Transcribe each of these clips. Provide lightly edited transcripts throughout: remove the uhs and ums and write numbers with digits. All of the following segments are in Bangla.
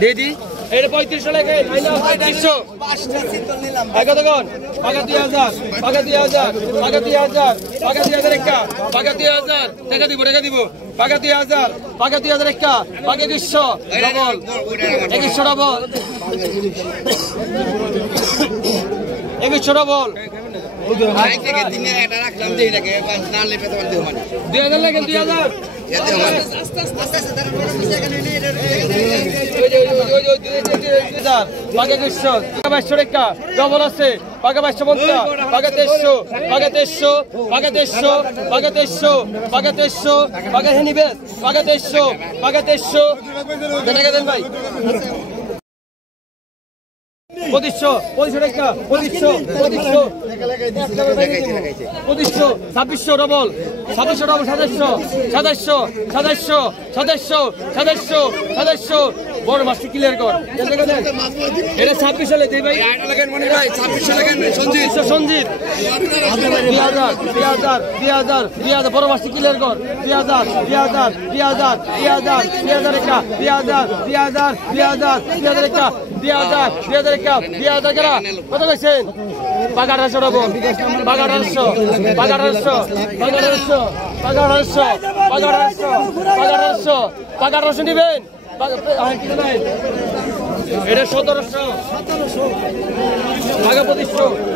দিদি এটা 3500 লেখেন 3500 কতক্ষণ পাকা 2000 পাকা 2000 পাকা 2000 পাকা 2000 একা পাকা 2000 টাকা দিব পাকা 2000 পাকা 2000 একা পাকা 2100 ডবল 2100 ডবল 2100 ডবল 2000 লেখেন 2000 পাকা 2200 টাকা ডবল আছে পাকা 2250 পাকা 2300 পাকা 2300 পাকা 2300 পাকা 2300 পাকা 2300 পাকা হেনিবে পাকা 2300 পাকা 2300 টাকা দেন ভাই 2500 টাকা 2500 2600 ডবল 2700 বড় মাছটি ক্লিয়ার কর এটা 26 সালে দেই ভাই মনে ভাই 26 লেখেন সঞ্জিত 2000 বড় মাছটি ক্লিয়ার কর 2000 একা 2000 একা কত কইছেন পাকা 1800 ডবল পাকা 1800 নিবেন এটা 1700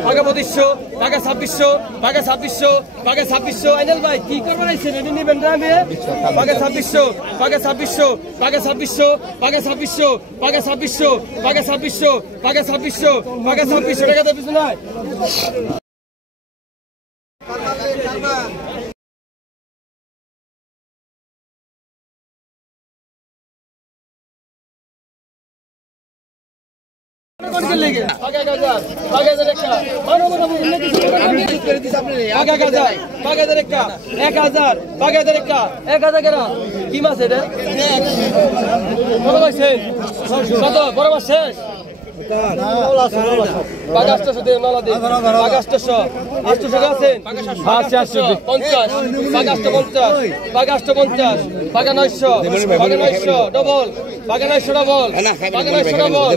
পাকা 2500 পাকা 2600 আইনাল ভাই কি করবেন আইছেন এটা নিবেন না আমি পাকা 2600 টাকা তো কিছু নাই কি মাছ এটা কত বড় মাছ শেষ পাকা 800 দিয়ে নলা দিন পাকা 800 আছেন 850 পাকা 850 পাকা 850 পাকা 900 ডবল পাকা 900 ডবল পাকা 950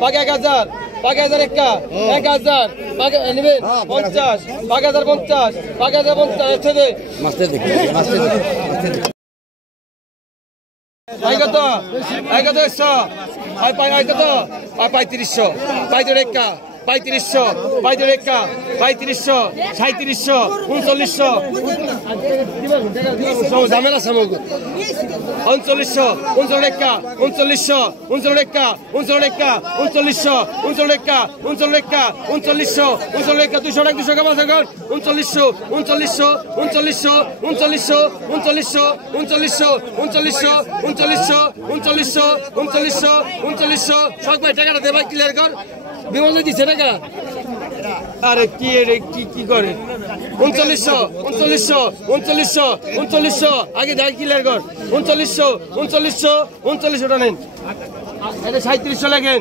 পাকা 1000 পাকা 1000 একা 1000 পাকা নেবেন 50 পাকা 1050 পাকা 1050 এসে দে মাস্টার দেখি আই কত 100 আই 3500 3500 3500 3700 3900 ঝামেলা সামগ্র 3900 3900 200 কামাস এখন 3900 সব ভাই টাকাটা দে ভাই ক্লিয়ার কর বিমল দিচ্ছে টাকা আরে কি রে কি করে 3900 আগে দেখ ক্লিয়ার কর 3900 টা নেন এটা 3700 লেখেন